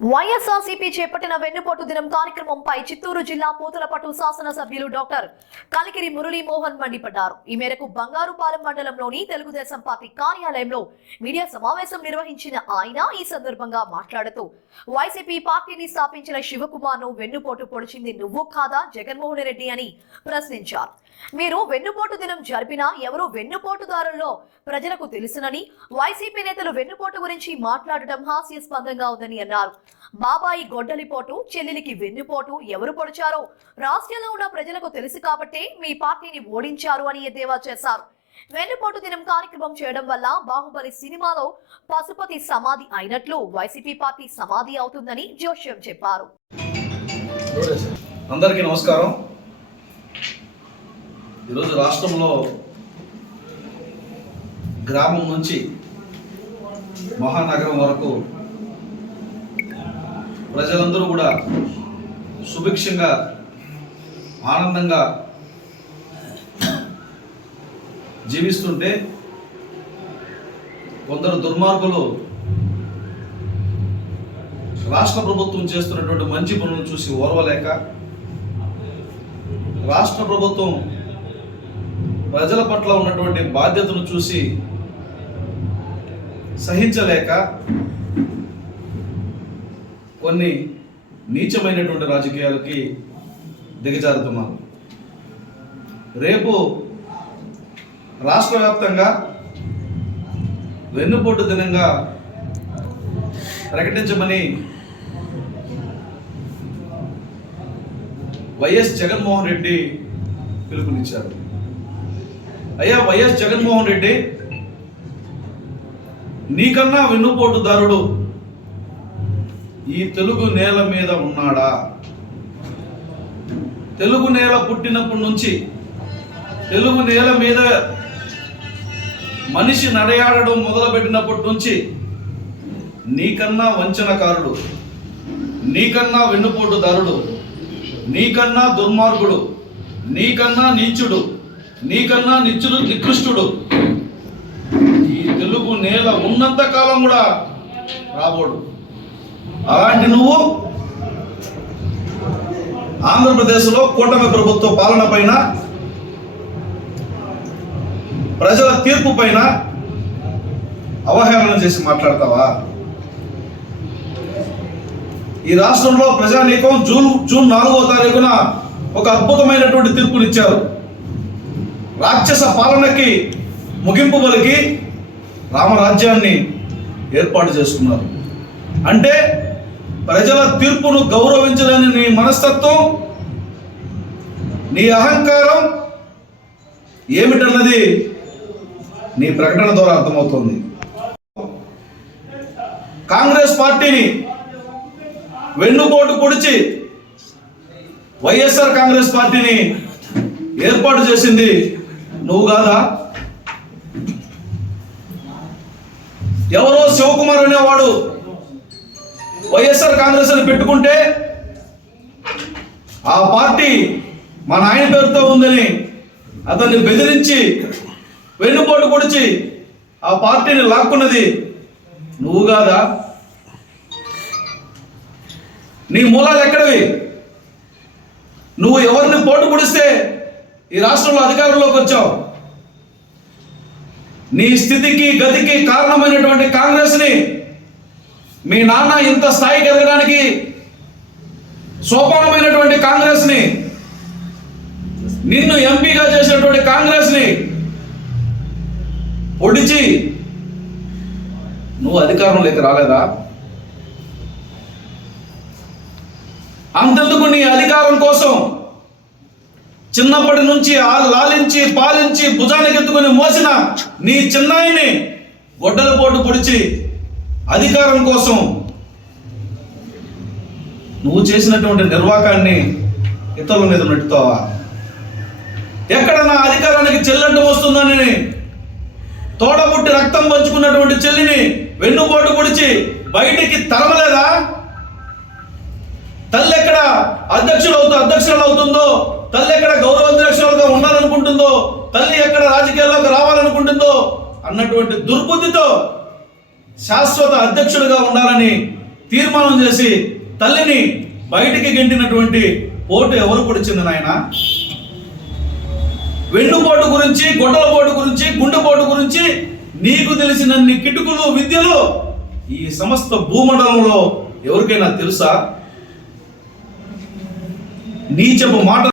వైఎస్ఆర్సీపీ చేపట్టిన వెన్నుపోటు దినం కార్యక్రమంపై చిత్తూరు జిల్లా పూతలపట్టు శాసనసభ్యులు డాక్టర్ కలికిరి మురళీమోహన్ మండిపడ్డారు. ఈ మేరకు బంగారుపాలెం మండలంలోని తెలుగుదేశం పార్టీ కార్యాలయంలో మీడియా సమావేశం నిర్వహించిన ఆయన ఈ సందర్భంగా మాట్లాడుతూ వైసీపీ పార్టీని స్థాపించిన శివకుమార్ ను వెన్నుపోటు పొడిచింది నువ్వు కాదా జగన్మోహన్ రెడ్డి అని ప్రశ్నించారు. మీరు వెన్నుపోటు దినం జరిపినా ఎవరు వెన్నుపోటుదారుల్లో ప్రజలకు తెలుసునని, వైసీపీ నేతలు వెన్నుపోటు గురించి మాట్లాడటం హాస్యాస్పదంగా ఉందని అన్నారు. బాబాయి గొడ్డలిపోటు, చెల్లెలికి వెన్నుపోటు ఎవరు పొడిచారో రాష్ట్రంలో ఉన్న ప్రజలకు తెలుసు కాబట్టే మీ పార్టీని ఓడించారు అని ఎద్దేవా చేశారు. వెన్నుపోటు దినం కార్యక్రమం చేయడం వల్ల బాహుబలి సినిమాలో పశుపతి సమాధి అయినట్లు వైసీపీ పార్టీ సమాధి అవుతుందని జోష్యం చెప్పారు. అందరికీ నమస్కారం. ఈరోజు రాష్ట్రంలో గ్రామం నుంచి మహానగరం వరకు ప్రజలందరూ కూడా సుభిక్షంగా ఆనందంగా జీవిస్తుంటే కొందరు దుర్మార్గులు రాష్ట్ర ప్రభుత్వం చేస్తున్నటువంటి మంచి పనులను చూసి ఓర్వలేక, రాష్ట్ర ప్రభుత్వం ప్రజల పట్ల ఉన్నటువంటి బాధ్యతను చూసి సహించలేక కొన్ని నీచమైనటువంటి రాజకీయాలకి దిగజారుతున్నారు. రేపు రాష్ట్ర వ్యాప్తంగా వెన్నుపోటు దినంగా ప్రకటించమని వైఎస్ జగన్మోహన్ రెడ్డి పిలుపునిచ్చారు. అయ్యా వైఎస్ జగన్మోహన్ రెడ్డి, నీకన్నా వెన్నుపోటుదారుడు ఈ తెలుగు నేల మీద ఉన్నాడా? తెలుగు నేల పుట్టినప్పటి నుంచి తెలుగు నేల మీద మనిషి నడయాడడం మొదలుపెట్టినప్పటి నుంచి నీకన్నా వంచనకారుడు, నీకన్నా వెన్నుపోటుదారుడు, నీకన్నా దుర్మార్గుడు, నీకన్నా నీచుడు, నీకన్నా నికృష్టుడు ఈ తెలుగు నేల ఉన్నంత కాలం కూడా రాబోడు. అలాంటి నువ్వు ఆంధ్రప్రదేశ్లో కూటమి ప్రభుత్వ పాలన పైన, ప్రజల తీర్పు పైన అవహేళన చేసి మాట్లాడతావా? ఈ రాష్ట్రంలో ప్రజానీకం జూన్ 4వ తారీఖున ఒక అద్భుతమైనటువంటి తీర్పునిచ్చారు. రాక్షస పాలనకి ముగింపు పలికి రామరాజ్యాన్ని ఏర్పాటు చేసుకున్నారు. అంటే ప్రజల తీర్పును గౌరవించలేని నీ మనస్తత్వం, నీ అహంకారం ఏమిటన్నది నీ ప్రకటన ద్వారా అర్థమవుతుంది. కాంగ్రెస్ పార్టీని వెన్నుపోటు పొడిచి వైఎస్ఆర్ కాంగ్రెస్ పార్టీని ఏర్పాటు చేసింది నువ్వు కాదా? ఎవరో శివకుమార్ అనేవాడు వైఎస్ఆర్ కాంగ్రెస్ అని పెట్టుకుంటే ఆ పార్టీ మా నాయన పేరుతో ఉందని అతన్ని బెదిరించి వెన్నుపోటు పొడిచి ఆ పార్టీని లాక్కున్నది నువ్వు కాదా? నీ మూలాలు ఎక్కడవి? నువ్వు ఎవరిని పోటు పొడిస్తే ఈ రాష్ట్రంలో అధికారంలోకి వచ్చావు? నీ స్థితికి గతికి కారణమైనటువంటి కాంగ్రెస్ ని, మీ నాన్న ఇంత స్థాయికి ఎదగడానికి సోపానమైనటువంటి కాంగ్రెస్ ని, నిన్ను ఎంపీగా చేసినటువంటి కాంగ్రెస్ ని పొడిచి నువ్వు అధికారంలోకి రాలేదా? అంతెందుకు, నీ అధికారం కోసం చిన్నప్పటి నుంచి లాలించి పాలించి భుజానికి ఎత్తుకుని మోసిన నీ చిన్నాయిని గొడ్డలపోటు పొడిచి అధికారం కోసం నువ్వు చేసినటువంటి నిర్వాకాన్ని ఇతరుల మీద నెట్టుతావా? ఎక్కడ నా అధికారానికి చెల్లెంటు వస్తుందని తోడబుట్టి రక్తం పంచుకున్నటువంటి చెల్లిని వెన్నుపోటు పొడిచి బయటికి తరమలేదా? తల్లి ఎక్కడ అధ్యక్షురాలు అవుతుందో, తల్లి ఎక్కడ గౌరవాధ్యక్షులుగా ఉండాలనుకుంటుందో, తల్లి ఎక్కడ రాజకీయాల్లోకి రావాలనుకుంటుందో అన్నటువంటి దుర్బుద్ధితో శాశ్వత అధ్యక్షుడిగా ఉండాలని తీర్మానం చేసి తల్లిని బయటికి గెంటినటువంటి పోటు ఎవరు పొడిచింది నాయన? వెన్నుపోటు గురించి, గొడ్డల పోటు గురించి, గుండెపోటు గురించి నీకు తెలిసినన్ని కిటుకులు విద్యలు ఈ సమస్త భూమండలంలో ఎవరికైనా తెలుసా? నీచపు మాట